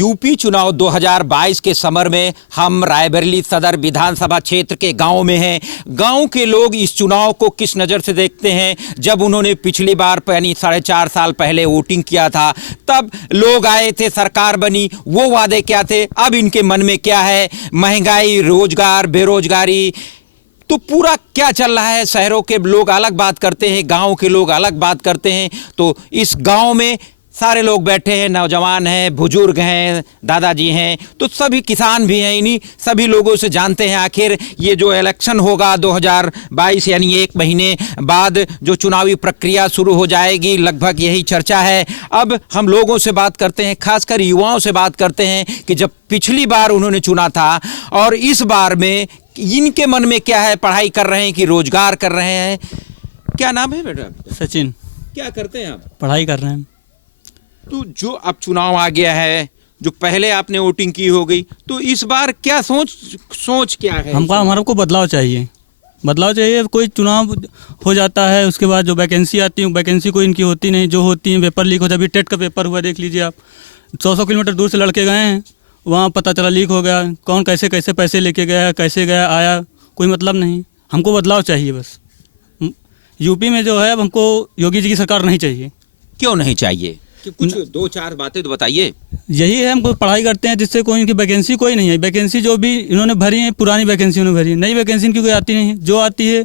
UP चुनाव 2022 के summer में हम रायबरेली सदर विधानसभा क्षेत्र के गांव में हैं। गांव के लोग इस चुनाव को किस नज़र से देखते हैं? जब उन्होंने पिछली बार यानी 4.5 साल पहले वोटिंग किया था, तब लोग आए थे, सरकार बनी, वो वादे क्या थे, अब इनके मन में क्या है? महंगाई, रोजगार, बेरोजगारी, तो पूरा क्या चल रहा है? शहरों के लोग अलग बात करते हैं, गांव के लोग अलग बात करते हैं। तो इस गांव में सारे लोग बैठे हैं, नौजवान हैं, बुजुर्ग हैं, दादाजी हैं, तो सभी किसान भी हैं। इन्हीं सभी लोगों से जानते हैं आखिर ये जो इलेक्शन होगा 2022 यानी 1 महीने बाद जो चुनावी प्रक्रिया शुरू हो जाएगी, लगभग यही चर्चा है। अब हम लोगों से बात करते हैं, खासकर युवाओं से बात करते हैं कि जब पिछली बार उन्होंने चुना था और इस बार में इनके मन में क्या है? पढ़ाई कर रहे हैं कि रोजगार कर रहे हैं? क्या नाम है बेटा आपका? सचिन। क्या करते हैं आप? पढ़ाई कर रहे हैं। तो जो अब चुनाव आ गया है, जो पहले आपने वोटिंग की हो गई, तो इस बार क्या सोच क्या है? हमारे को बदलाव चाहिए। कोई चुनाव हो जाता है, उसके बाद जो वैकेंसी आती है, वैकेंसी कोई इनकी होती नहीं, जो होती है पेपर लीक हो जाए। अभी टेट का पेपर हुआ, देख लीजिए आप, 100 किलोमीटर दूर से लड़के गए हैं, वहाँ पता चला लीक हो गया। कौन कैसे कैसे पैसे लेके गया, कैसे गया, आया, कोई मतलब नहीं। हमको बदलाव चाहिए बस। यूपी में जो है, अब हमको योगी जी की सरकार नहीं चाहिए। क्यों नहीं चाहिए? कि कुछ 2-4 बातें तो बताइए। यही है, हमको पढ़ाई करते हैं जिससे कोई इनकी वैकेंसी कोई नहीं है। वैकेंसी जो भी इन्होंने भरी है, पुरानी वैकेंसी उन्होंने भरी है, नई वैकेंसी इनकी कोई आती नहीं है। जो आती है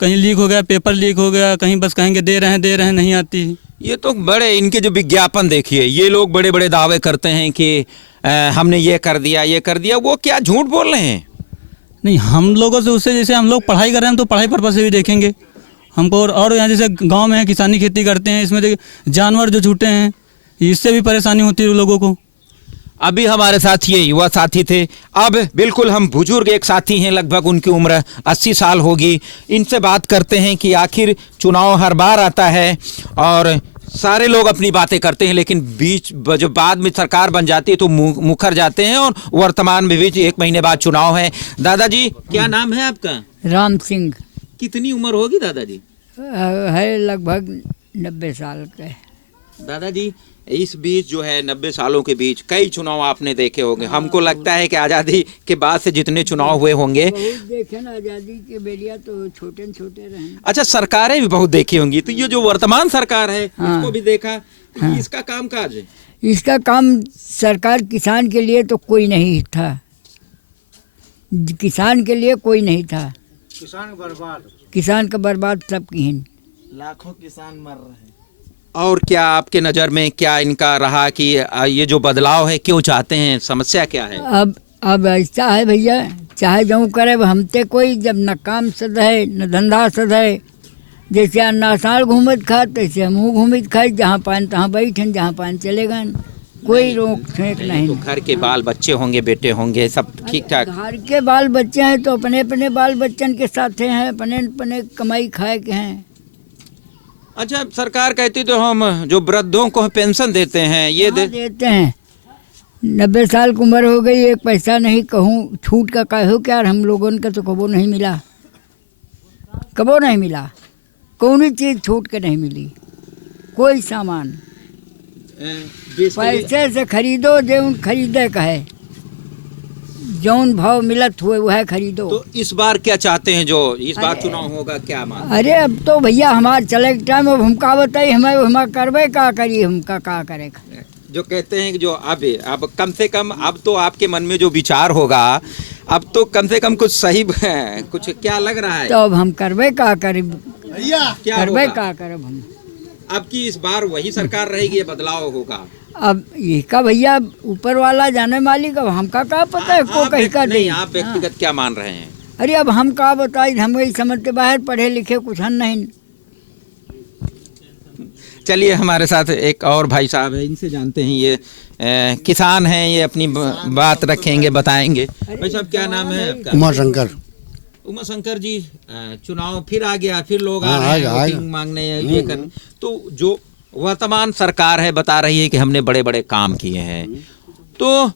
कहीं लीक हो गया, पेपर लीक हो गया, कहीं बस कहेंगे दे रहे हैं, नहीं आती है। ये तो बड़े इनके जो विज्ञापन देखिए, ये लोग बड़े बड़े दावे करते हैं कि हमने ये कर दिया, वो क्या झूठ बोल रहे हैं? नहीं, हम लोगों से उससे, जैसे हम लोग पढ़ाई कर रहे हैं तो पढ़ाई पर्पज से भी देखेंगे हमको। और यहाँ जैसे गांव में किसानी खेती करते हैं, इसमें जानवर जो छूटे हैं, इससे भी परेशानी होती है लोगों को। अभी हमारे साथ ये युवा साथी थे। अब बिल्कुल हम बुजुर्ग एक साथी हैं, लगभग उनकी उम्र 80 साल होगी। इनसे बात करते हैं कि आखिर चुनाव हर बार आता है और सारे लोग अपनी बातें करते हैं, लेकिन बीच जो बाद में सरकार बन जाती है तो मुखर जाते हैं। और वर्तमान में भी 1 महीने बाद चुनाव है। दादाजी, क्या नाम है आपका? राम सिंह। कितनी उम्र होगी दादाजी? है लगभग 90 साल के। दादाजी, इस बीच जो है 90 सालों के बीच कई चुनाव आपने देखे होंगे। हमको लगता है कि आज़ादी के बाद से जितने चुनाव हुए होंगे, बहुत देखे ना, आज़ादी के बेलिया तो छोटे रहे। अच्छा, सरकारें भी बहुत देखी होंगी, तो ये जो वर्तमान सरकार है उसको भी देखा। तो इसका काम काज है? इसका काम सरकार किसान के लिए तो कोई नहीं था, किसान के लिए कोई नहीं था। किसान का बर्बाद सब की, लाखों किसान मर रहे हैं। और क्या आपके नज़र में क्या इनका रहा कि ये जो बदलाव है क्यों चाहते हैं? समस्या क्या है? अब ऐसा है भैया, चाहे जो करे हमते कोई, जब न काम सद है न धंधा सद है। जैसे अन्नासार घूमत खा, तैसे हमहूँ घूमत खाए, जहाँ पान तहाँ बैठन, जहाँ पान चले गए, कोई रोक ठेक नहीं। तो घर के बाल बच्चे होंगे, बेटे होंगे, सब ठीक ठाक? घर के बाल बच्चे हैं तो अपने अपने बाल बच्चन के साथ हैं, अपने अपने कमाई खाए के हैं। अच्छा, सरकार कहती तो हम जो वृद्धों को पेंशन देते हैं, ये देते हैं। 90 साल की उम्र हो गई, एक पैसा नहीं कहूँ छूट का कहो क्या, हम लोगों का तो कबो नहीं मिला, कौन चीज़ छूट के नहीं मिली। कोई सामान पैसे से खरीदो, जो खरीदे का है, जौन भाव मिलत हुए वह खरीदो। तो इस बार क्या चाहते हैं? जो इस बार चुनाव होगा, क्या मान? अरे अब तो भैया हमारे चले के टाइम, अब हमका बताइए, हमें करवे का करिए, हमका का करेगा। जो कहते हैं कि जो अब कम से कम, अब तो आपके मन में जो विचार होगा, अब तो कम से कम कुछ सही कुछ क्या लग रहा है? तो अब हम करवे का करे, क्या करवे का करब हम। अब की इस बार वही सरकार रहेगी, ये बदलाव होगा? अब ये का भैया ऊपर वाला जाने मालिक, अब हमका का पता है को कहीं का नहीं। आप व्यक्तिगत क्या मान रहे हैं? अरे अब हम का बताए, हम यही समझते बाहर पढ़े लिखे कुछ हम नहीं। चलिए, हमारे साथ एक और भाई साहब है, इनसे जानते हैं। ये किसान हैं, ये अपनी बात रखेंगे, बताएंगे। भाई साहब, क्या नाम है आपका? उमा शंकर जी, चुनाव फिर आ गया, फिर लोग आ रहे हैं वोटिंग मांगने, ये कर। तो जो वर्तमान सरकार है बता रही है कि हमने बड़े बड़े काम किए हैं, तो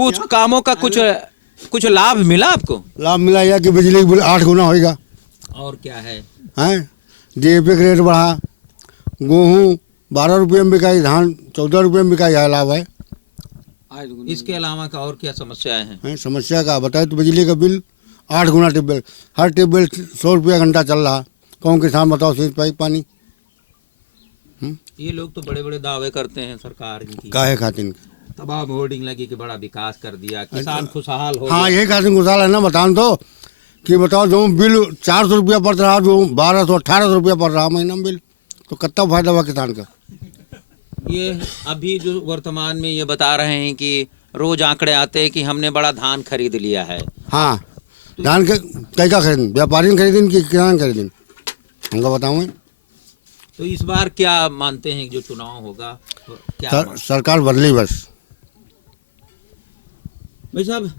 उस कामों का कुछ लाभ मिला आपको? लाभ मिला या कि बिजली का बिल 8 गुना होगा। और क्या है? डीएपी का रेट बढ़ा, गेहूँ 12 रुपये में बिकाई, धान 14 रुपये में बिकाई, यह लाभ है। इसके अलावा का और क्या समस्याएं हैं? समस्या का बताए तो बिजली का बिल 8 गुना ट्यूबवेल, हर ट्यूबवेल 100 रुपया घंटा चल रहा। कौन किसान बताओ सींच पाई पानी? ये लोग तो बड़े बड़े दावे करते हैं सरकार की, काहे खातिर? तमाम होर्डिंग लगी कि बड़ा विकास कर दिया, किसान खुशहाल हो हाँ गया। यही खातिर गुस्सा है ना। बताओ तो कि बताओ जो बिल 400 रुपया पड़ रहा, जो 1200-1800 रुपया पड़ रहा महीना में बिल, तो कितना फायदा हुआ किसान का? ये अभी जो वर्तमान में ये बता रहे हैं कि रोज आंकड़े आते हैं कि हमने बड़ा धान खरीद लिया है। हाँ, धान के कैसा खरीदें? व्यापारी ने खरीदें कि किसान खरीदें? हमको बताऊँ। तो इस बार क्या मानते हैं जो चुनाव होगा तो क्या सरकार बदली बस। भाई साहब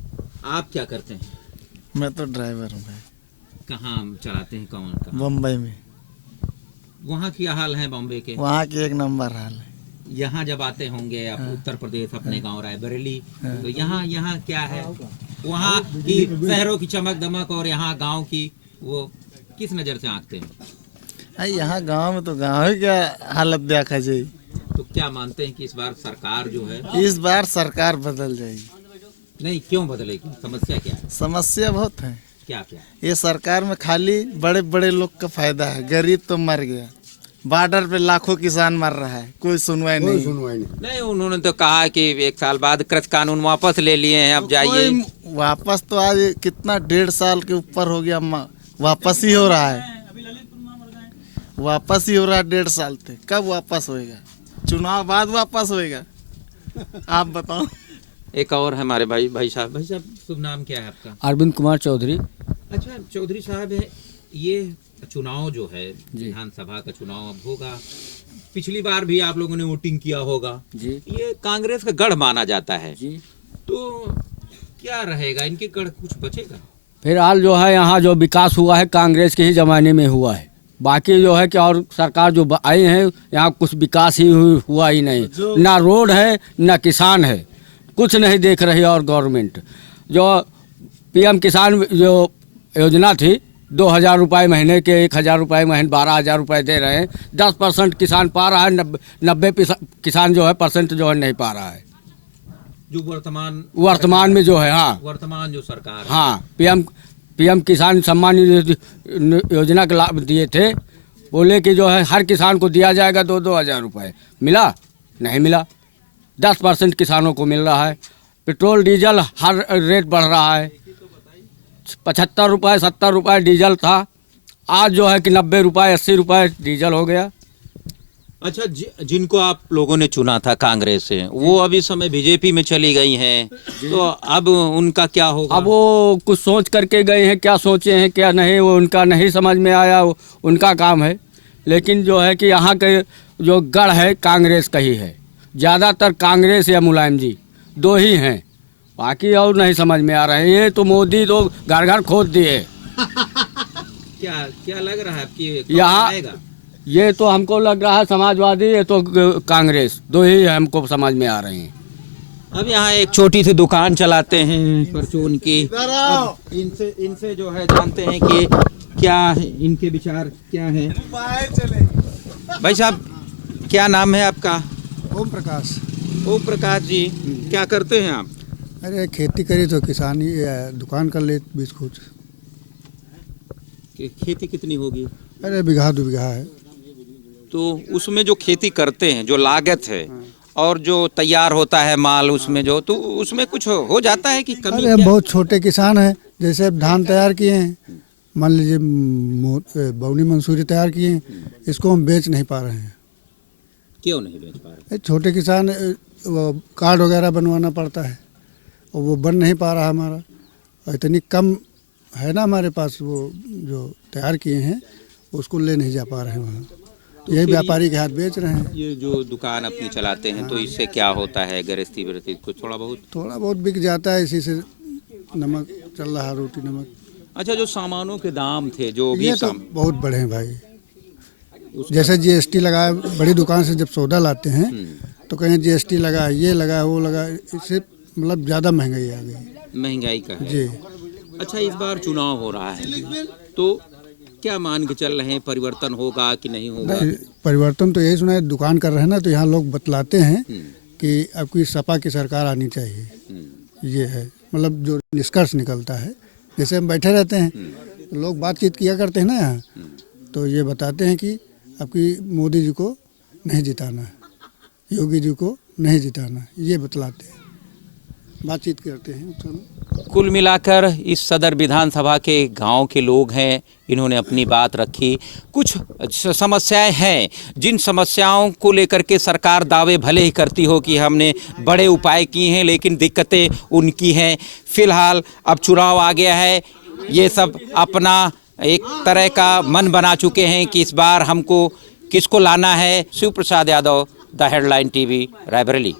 आप क्या करते हैं? मैं तो ड्राइवर हूँ भाई, कहाँ चलाते हैं, कौन कहाँ? बम्बई में। वहाँ क्या हाल है बॉम्बे के? वहाँ की एक नंबर हाल है। यहाँ जब आते होंगे आप उत्तर प्रदेश अपने गांव रायबरेली, तो यहाँ क्या है? वहाँ की शहरों की चमक दमक और यहाँ गांव की वो किस नज़र से आंकते हैं? यहाँ गांव में तो गांव ही क्या हालत देखा जाए। तो क्या मानते हैं कि इस बार सरकार जो है, इस बार सरकार बदल जाएगी? नहीं, क्यों बदलेगी? समस्या क्या है? समस्या बहुत है। क्या क्या? ये सरकार में खाली बड़े बड़े लोग का फायदा है, गरीब तो मर गया। बॉर्डर पे लाखों किसान मर रहा है, कोई सुनवाई नहीं। नहीं, उन्होंने तो कहा कि 1 साल बाद कृषि कानून वापस ले लिए हैं, अब जाइए। वापस तो आज कितना 1.5 साल के ऊपर हो गया, वापस ही हो रहा है। वापस ही हो रहा है 1.5 साल तक। कब वापस होएगा? चुनाव बाद वापस होएगा? आप बताओ। एक और है हमारे भाई साहब शुभ नाम क्या है आपका? अरविंद कुमार चौधरी। अच्छा चौधरी साहब है, ये चुनाव जो है विधानसभा का चुनाव अब होगा, पिछली बार भी आप लोगों ने वोटिंग किया होगा जी। ये कांग्रेस का गढ़ माना जाता है जी। तो क्या रहेगा, इनके गढ़ कुछ बचेगा? फिलहाल जो है यहाँ जो विकास हुआ है कांग्रेस के ही ज़माने में हुआ है, बाकी जो है कि और सरकार जो आई है यहाँ कुछ विकास ही हुआ ही नहीं। ना रोड है ना किसान है, कुछ नहीं देख रही। और गवर्नमेंट जो पीएम किसान जो योजना थी 2000 रुपये महीने के, 1000 रुपये महीने 12,000 रुपये दे रहे हैं। 10% किसान पा रहा है, 90% किसान जो है परसेंट जो है नहीं पा रहा है। जो वर्तमान में जो है, हाँ वर्तमान जो सरकार है, हाँ पीएम किसान सम्मान योजना का लाभ दिए थे, बोले कि जो है हर किसान को दिया जाएगा 2-2 हज़ार रुपये। मिला? नहीं मिला। 10% किसानों को मिल रहा है। पेट्रोल डीजल हर रेट बढ़ रहा है। 75 रुपये 70 रुपये डीजल था, आज जो है कि 90 रुपये 80 रुपये डीजल हो गया। अच्छा जिनको आप लोगों ने चुना था कांग्रेस से, वो अभी समय बीजेपी में चली गई हैं, तो अब उनका क्या होगा? अब वो कुछ सोच करके गए हैं, क्या सोचे हैं क्या नहीं वो उनका नहीं समझ में आया, उनका काम है। लेकिन जो है कि यहाँ के जो गढ़ है कांग्रेस का ही है, ज़्यादातर कांग्रेस या मुलायम जी 2 ही हैं, बाकी और नहीं समझ में आ रहे हैं। ये तो मोदी तो घर घर खोद दिए। क्या लग रहा है आपकी यहाँ ये तो हमको लग रहा है समाजवादी, ये तो कांग्रेस, 2 ही हमको समझ में आ रहे हैं। अब यहाँ एक छोटी सी दुकान चलाते हैं परचून की, इनसे जो है जानते हैं कि क्या इनके विचार क्या हैं। भाई साहब क्या नाम है आपका? ओम प्रकाश। ओम प्रकाश जी, क्या करते हैं आप? अरे खेती करी तो किसानी दुकान कर ले 20 कुछ। खेती कितनी होगी? अरे बीघा 2 बीघा है। तो उसमें जो खेती करते हैं, जो लागत है और जो तैयार होता है माल उसमें जो, तो उसमें कुछ हो जाता है कि कमी? अरे बहुत छोटे किसान हैं, जैसे धान तैयार किए हैं, मान लीजिए बौनी मंसूरी तैयार किए हैं, इसको हम बेच नहीं पा रहे हैं। क्यों नहीं बेच पा रहे? छोटे किसान वो कार्ड वगैरह बनवाना पड़ता है और वो बन नहीं पा रहा हमारा, और इतनी कम है ना हमारे पास, वो जो तैयार किए हैं उसको ले नहीं जा पा रहे हैं वहाँ, तो यही व्यापारी के हाथ बेच रहे हैं। ये जो दुकान अपनी चलाते हैं तो इससे क्या होता है, गृहस्थी वृहस्थी कुछ थोड़ा बहुत बिक जाता है, इसी से नमक चल रहा, रोटी नमक। अच्छा जो सामानों के दाम थे जो भी ये तो बहुत बढ़े हैं भाई, जैसे जीएसटी लगाया, बड़ी दुकान से जब सौदा लाते हैं तो कहीं जीएसटी लगा है, ये लगा है, वो लगा है, इससे मतलब ज़्यादा महंगाई आ गई। महंगाई का है जी। अच्छा इस बार चुनाव हो रहा है तो क्या मान के चल रहे हैं, परिवर्तन होगा कि नहीं होगा? परिवर्तन तो यही सुना है, दुकान कर रहे हैं ना, तो यहाँ लोग बतलाते हैं कि आपकी सपा की सरकार आनी चाहिए। ये है मतलब जो निष्कर्ष निकलता है। जैसे हम बैठे रहते हैं तो लोग बातचीत किया करते हैं ना यहाँ, तो ये बताते हैं कि आपकी मोदी जी को नहीं जिताना है, योगी जी को नहीं जिताना, ये बतलाते हैं, बातचीत करते हैं उस समय। कुल मिलाकर इस सदर विधानसभा के गांव के लोग हैं, इन्होंने अपनी बात रखी। कुछ समस्याएं हैं जिन समस्याओं को लेकर के सरकार दावे भले ही करती हो कि हमने बड़े उपाय किए हैं, लेकिन दिक्कतें उनकी हैं। फिलहाल अब चुनाव आ गया है, ये सब अपना एक तरह का मन बना चुके हैं कि इस बार हमको किसको लाना है। Shiv Prasad Yadav, the headline TV, Raebareli.